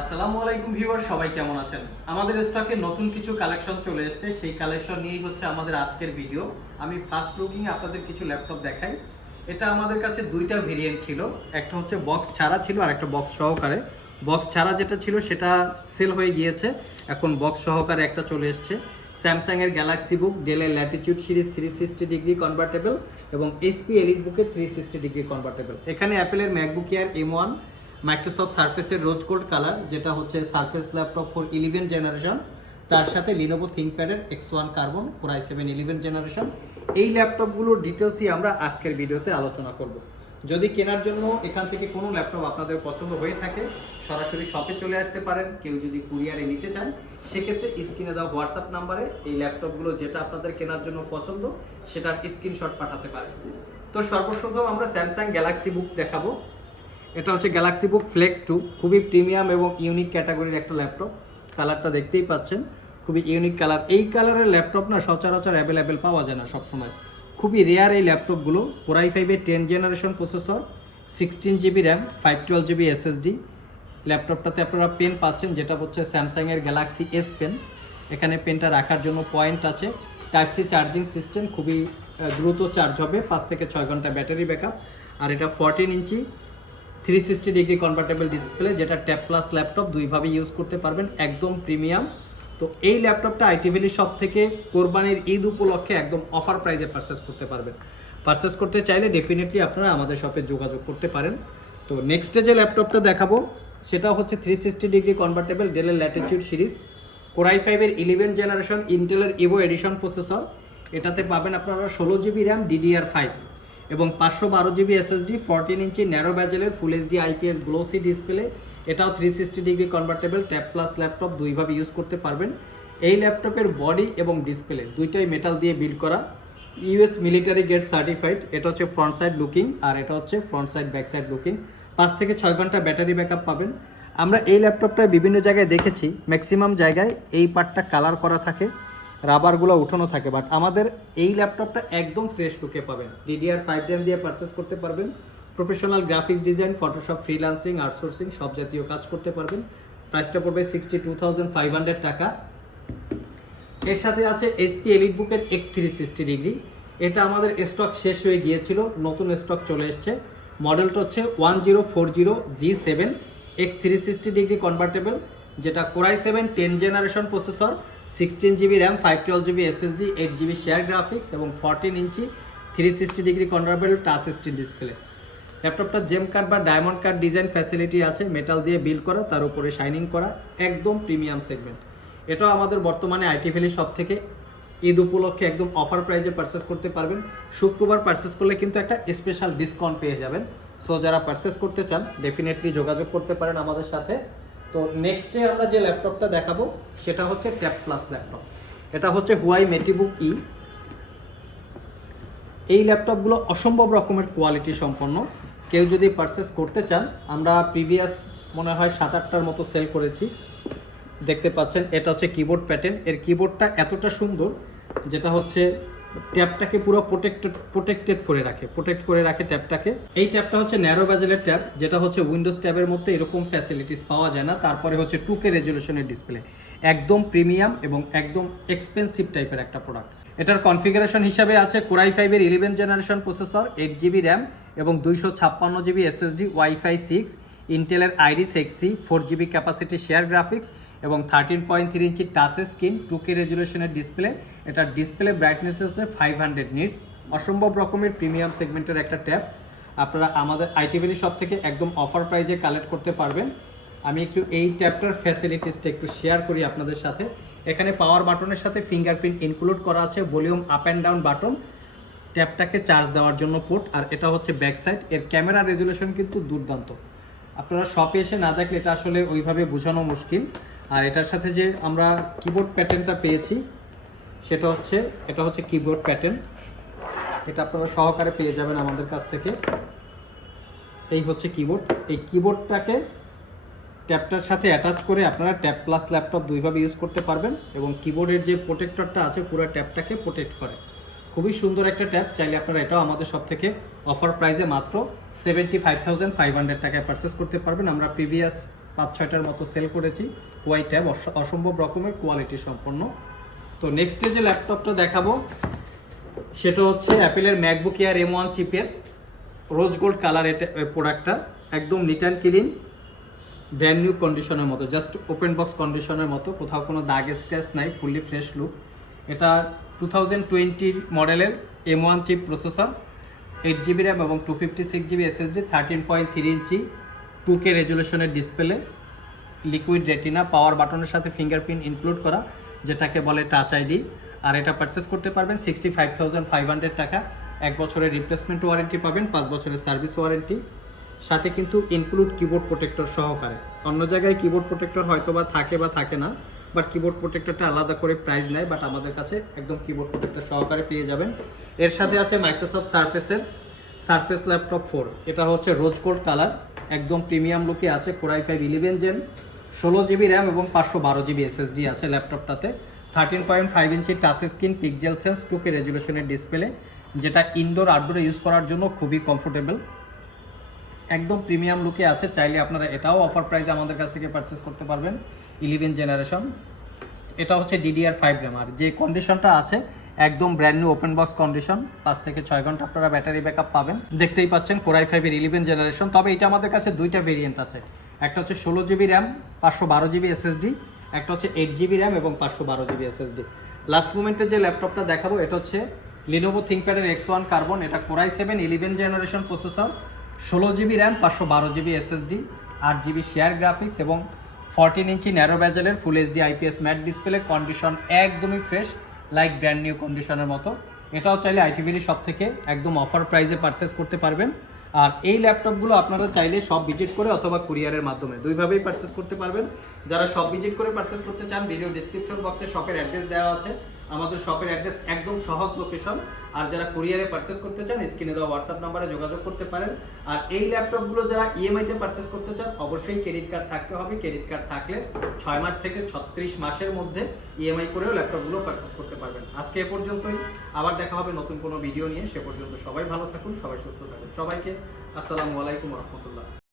আসসালামু আলাইকুম ভিউয়ার, সবাই কেমন আছেন? আমাদের স্টকে নতুন কিছু কালেকশন চলে এসেছে। সেই কালেকশন নিয়েই হচ্ছে আমাদের আজকের ভিডিও। আমি ফার্স্ট লুকিং আপনাদের কিছু ল্যাপটপ দেখাই। এটা আমাদের কাছে দুইটা ভেরিয়েন্ট ছিল, একটা হচ্ছে বক্স ছাড়া ছিল আর একটা বক্স সহকারে। বক্স ছাড়া যেটা ছিল সেটা সেল হয়ে গিয়েছে, এখন বক্স সহকারে একটা চলে এসেছে। স্যামসাংয়ের গ্যালাক্সি বুক, ডেলের ল্যাটিটিউড সিরিজ 360 ডিগ্রি কনভার্টেবল এবং এইচপি এলিট বুকের 360 ডিগ্রি কনভার্টেবল। এখানে অ্যাপেলের ম্যাকবুক এয়ার M1, মাইক্রোসফট সারফেসের রোজ গোল্ড কালার যেটা হচ্ছে সারফেস ল্যাপটপ ফর 11 জেনারেশন, তার সাথে লিনোভো থিংকপ্যাডের X1 Carbon core i7 11 generation. এই ল্যাপটপগুলোর ডিটেলসই আমরা আজকের ভিডিওতে আলোচনা করব। যদি কেনার জন্য এখান থেকে কোনো ল্যাপটপ আপনাদের পছন্দ হয়ে থাকে, সরাসরি শপে চলে আসতে পারেন। কেউ যদি কুরিয়ারে নিতে চান, সেক্ষেত্রে স্ক্রিনে দেওয়া হোয়াটসঅ্যাপ নাম্বারে এই ল্যাপটপগুলো যেটা আপনাদের কেনার জন্য পছন্দ সেটার স্ক্রিনশট পাঠাতে পারেন। তো সর্বপ্রথম আমরা স্যামসাং গ্যালাক্সি বুক দেখাবো। এটা হচ্ছে গ্যালাক্সি বুক ফ্লেক্স 2, খুবই প্রিমিয়াম এবং ইউনিক ক্যাটাগরির একটা ল্যাপটপ। কালারটা দেখতেই পাচ্ছেন, খুবই ইউনিক কালার। এই কালারের ল্যাপটপ না সচরাচর অ্যাভেলেবেল পাওয়া যায় না সবসময়, খুবই রেয়ার এই ল্যাপটপগুলো। কোর i5-এর 10 generation processor, 16 GB RAM, 512 GB SSD। ল্যাপটপটাতে আপনারা পেন পাচ্ছেন, যেটা হচ্ছে স্যামসাংয়ের গ্যালাক্সি S পেন। এখানে পেনটা রাখার জন্য পয়েন্ট আছে। টাইপ সি চার্জিং সিস্টেম, খুবই দ্রুত চার্জ হবে, 5 থেকে 6 ঘন্টা ব্যাটারি ব্যাকআপ। আর এটা 14 ইঞ্চি 360 ডিগ্রি কনভার্টেবল ডিসপ্লে, যেটা ট্যাব প্লাস ল্যাপটপ দুইভাবে ইউজ করতে পারবেন, একদম প্রিমিয়াম। তো এই ল্যাপটপটা আইটি ভ্যালি শপ থেকে কোরবানির ঈদ উপলক্ষে একদম অফার প্রাইসে পারচেস করতে পারবেন। পারচেস করতে চাইলে ডেফিনেটলি আপনারা আমাদের শপে যোগাযোগ করতে পারেন। তো নেক্সটে যে ল্যাপটপটা দেখাবো সেটা হচ্ছে 360 ডিগ্রি কনভার্টেবল ডেলের ল্যাটিটিউড সিরিজ, কোর i5-এর 11 জেনারেশন ইন্টেলের ইভো এডিশন প্রসেসর। এটাতে পাবেন আপনারা 16 জিবি র্যাম DDR5 এবং 512 জিবি SSD, 14 ইঞ্চি ন্যারো ব্যাজেলের full HD IPS glossy display. এটাও 360 degree convertible tab plus laptop দুইভাবে ইউজ করতে পারবেন। এই ল্যাপটপের বডি এবং ডিসপ্লে দুইটাই মেটাল দিয়ে বিল্ড করা, US মিলিটারি গেট সার্টিফাইড। এটা হচ্ছে ফ্রন্ট সাইড লুকিং আর এটা হচ্ছে front side back side looking. 5 থেকে 6 ঘন্টা ব্যাটারি ব্যাকআপ পাবেন। আমরা এই ল্যাপটপটা বিভিন্ন জায়গায় দেখেছি, ম্যাক্সিমাম জায়গায় এই পার্টটা কালার করা থাকে, রাবারগুলো উঠানো থাকে, বাট আমাদের এই ল্যাপটপটা একদম ফ্রেশ লুকে পাবেন। DDR5 র্যাম দিয়ে পারচেস করতে পারবেন। Professional graphics design, Photoshop, freelancing, outsourcing সব জাতীয় কাজ করতে পারবেন। প্রাইসটা পড়বে 62,500 টাকা। এর সাথে আছে এইচপি এলিট বুকের X360 ডিগ্রি। এটা আমাদের স্টক শেষ হয়ে গিয়েছিল, নতুন স্টক চলে এসছে। মডেলটা হচ্ছে 1040G7 X360 ডিগ্রি কনভার্টেবল, যেটা core i7 10 generation processor, 16 GB RAM, 512 GB SSD, 8 GB share graphics এবং 14 ইঞ্চি 360 degree convertible touch screen display. ল্যাপটপটা জেম কাট বা ডায়মন্ড কাট ডিজাইন ফ্যাসিলিটি আছে, মেটাল দিয়ে বিল্ড করা, তার উপরে শাইনিং করা, একদম প্রিমিয়াম সেগমেন্ট। এটাও আমাদের বর্তমানে আইটি ভ্যালি শপ থেকে ঈদ উপলক্ষে একদম অফার প্রাইজে পারচেস করতে পারবেন। শুক্রবার পারচেস করলে কিন্তু একটা স্পেশাল ডিসকাউন্ট পেয়ে যাবেন। সো যারা পারচেস করতে চান ডেফিনেটলি যোগাযোগ করতে পারেন আমাদের সাথে। তো নেক্সটে আমরা যে ল্যাপটপটা দেখাবো সেটা হচ্ছে ট্যাব প্লাস ল্যাপটপ। এটা হচ্ছে হুয়াই মেটিবুক E। এই ল্যাপটপগুলো অসম্ভব রকমের কোয়ালিটি সম্পন্ন। কেউ যদি পারচেস করতে চান, আমরা প্রিভিয়াস মনে হয় 7-8টার মতো সেল করেছি। দেখতে পাচ্ছেন এটা হচ্ছে কিবোর্ড প্যাটার্ন। এর কিবোর্ডটা এতটা সুন্দর, যেটা হচ্ছে ট্যাবটাকে পুরো প্রোটেক্ট করে রাখে ট্যাবটাকে। এই ট্যাবটা হচ্ছে ন্যারো ব্যাজেলের ট্যাব, যেটা হচ্ছে উইন্ডোজ ট্যাবের মধ্যে এরকম ফ্যাসিলিটিস পাওয়া যায় না। তারপরে হচ্ছে 2K রেজলিউশনের ডিসপ্লে, একদম প্রিমিয়াম এবং একদম এক্সপেন্সিভ টাইপের একটা প্রোডাক্ট। এটার কনফিগারেশন হিসাবে আছে কোর i5-এর 11 জেনারেশন প্রসেসর, 8 জিবি র্যাম এবং 256 জিবি SSD, Wi-Fi 6, ইন্টেলের Iris Xe, 4 GB capacity share graphics এবং 13.3 ইঞ্চি টাচ স্ক্রিন, 2K রেজলিউশনের ডিসপ্লে। এটার ডিসপ্লে ব্রাইটনেস হচ্ছে 500 নিটস। অসম্ভব রকমের প্রিমিয়াম সেগমেন্টের একটা ট্যাব, আপনারা আমাদের আইটি ভ্যালি শপ থেকে একদম অফার প্রাইজে কালেক্ট করতে পারবেন। আমি একটু এই ট্যাবটার ফ্যাসিলিটিসটা একটু শেয়ার করি আপনাদের সাথে। এখানে পাওয়ার বাটনের সাথে ফিঙ্গারপ্রিন্ট ইনক্লুড করা আছে, volume up and down button, ট্যাবটাকে চার্জ দেওয়ার জন্য পোর্ট, আর এটা হচ্ছে ব্যাক সাইড। এর ক্যামেরা রেজলিউশন কিন্তু দুর্দান্ত, আপনারা শপে এসে না দেখলে এটা আসলে ওইভাবে বোঝানো মুশকিল। আর এটার সাথে যে আমরা কিবোর্ড প্যাটার্নটা পেয়েছি সেটা হচ্ছে, এটা হচ্ছে কিবোর্ড প্যাটার্ন, এটা আপনারা সহকারে পেয়ে যাবেন আমাদের কাছ থেকে। এই হচ্ছে কিবোর্ড। এই কিবোর্ডটাকে ট্যাবটার সাথে অ্যাটাচ করে আপনারা ট্যাব প্লাস ল্যাপটপ দুইভাবে ইউজ করতে পারবেন এবং কিবোর্ডের যে প্রোটেক্টরটা আছে পুরো ট্যাবটাকে প্রোটেক্ট করে। খুবই সুন্দর একটা ট্যাব, চাইলে আপনারা এটাও আমাদের সব থেকে অফার প্রাইসে মাত্র 75,500 টাকায় পারচেস করতে পারবেন। আমরা প্রিভিয়াস 5-6টার মতো সেল করেছি। ওয়াই ট্যাব অসম্ভব রকমের কোয়ালিটি সম্পন্ন। তো নেক্সটে যে ল্যাপটপটা দেখাবো সেটা হচ্ছে অ্যাপেলের ম্যাকবুক এয়ার M1 চিপের রোজ গোল্ড কালার। এটা প্রোডাক্টটা একদম neat and clean, brand new কন্ডিশনের মতো, জাস্ট ওপেন বক্স কন্ডিশনের মতো, কোথাও কোনো দাগ স্ক্র্যাচ নাই, ফুললি ফ্রেশ লুক। এটা 2020 মডেলের M1 chip processor, 8GB RAM এবং 256GB SSD, 13.3 ইঞ্চি 2K রেজুলেশনের ডিসপ্লে, লিকুইড রেটিনা, পাওয়ার বাটনের সাথে ফিঙ্গারপ্রিন্ট ইনক্লুড করা যেটাকে বলে টাচ আইডি। আর এটা পারচেস করতে পারবেন 65,500 টাকা। 1 বছরের রিপ্লেসমেন্ট ওয়ারেন্টি পাবেন, 5 বছরের সার্ভিস ওয়ারেন্টি, সাথে কিন্তু ইনক্লুড কিবোর্ড প্রোটেক্টর সহকারে। অন্য জায়গায় কিবোর্ড প্রোটেক্টর হয়তো বা থাকে না, বাট কিবোর্ড প্রোটেক্টরটা আলাদা করে প্রাইস নেয়, বাট আমাদের কাছে একদম কিবোর্ড প্রোটেক্টর সহকারে পেয়ে যাবেন। এর সাথে আছে মাইক্রোসফট সারফেসের সারফেস ল্যাপটপ 4। এটা হচ্ছে রোজ গোল্ড কালার, একদম প্রিমিয়াম লুকে আছে। Core i5 11 gen, 16GB RAM এবং 512GB SSD আছে ল্যাপটপটাতে। 13.5 inch touch screen, pixel sense, 2K রেজুলেশনের ডিসপ্লে, যেটা ইনডোর আউটডোরে ইউজ করার জন্য খুবই কমফোর্টেবল, একদম প্রিমিয়াম লুকে আছে। চাইলে আপনারা এটাও অফার প্রাইসে আমাদের কাছ থেকে পারচেস করতে পারবেন। 11 জেনারেশন, এটা হচ্ছে DDR5 র্যাম। আর যে কন্ডিশনটা আছে একদম brand new open box condition, 5 থেকে 6 ঘন্টা আপনারা ব্যাটারি ব্যাকআপ পাবেন। দেখতেই পাচ্ছেন Core i5 এর 11 জেনারেশন। তবে এটা আমাদের কাছে দুইটা ভেরিয়েন্ট আছে, একটা হচ্ছে 16GB র্যাম 512GB SSD, একটা হচ্ছে 8GB র্যাম এবং 512GB SSD। লাস্ট মোমেন্টে যে ল্যাপটপটা দেখাবো এটা হচ্ছে Lenovo ThinkPad এর X1 কার্বন। এটা Core i7 11 generation processor, 16GB RAM 512GB SSD, 8GB share graphics এবং 14 ইঞ্চি ন্যারো ব্যাজেলের full HD IPS matte display. Condition একদমই ফ্রেশ, লাইক ব্র্যান্ড নিউ কন্ডিশনের মতো। এটাও চাইলে ITVD শপ থেকে একদম অফার প্রাইসে পারচেস করতে পারবেন। আর এই ল্যাপটপগুলো আপনারা চাইলে সব ভিজিট করে অথবা কুরিয়ারের মাধ্যমে দুইভাবেই পারচেস করতে পারবেন। যারা সব ভিজিট করে পারচেস করতে চান, ভিডিও ডিসক্রিপশন বক্সে শপের অ্যাড্রেস দেওয়া আছে, আমাদের শপের অ্যাড্রেস একদম সহজ লোকেশন। আর যারা কুরিয়ারে পারচেস করতে চান, স্ক্রিনে দেওয়া হোয়াটসঅ্যাপ নাম্বারে যোগাযোগ করতে পারেন। আর এই ল্যাপটপগুলো যারা ইএমআইতে পারচেস করতে চান, অবশ্যই ক্রেডিট কার্ড থাকতে হবে। ক্রেডিট কার্ড থাকলে 6 মাস থেকে 36 মাসের মধ্যে ইএমআই করেও ল্যাপটপগুলো পারচেস করতে পারবেন। আজকে এ পর্যন্তই, আবার দেখা হবে নতুন কোনো ভিডিও নিয়ে। সে পর্যন্ত সবাই ভালো থাকুন, সবাই সুস্থ থাকুন। সবাইকে আসসালামু আলাইকুম রহমতুল্লাহ।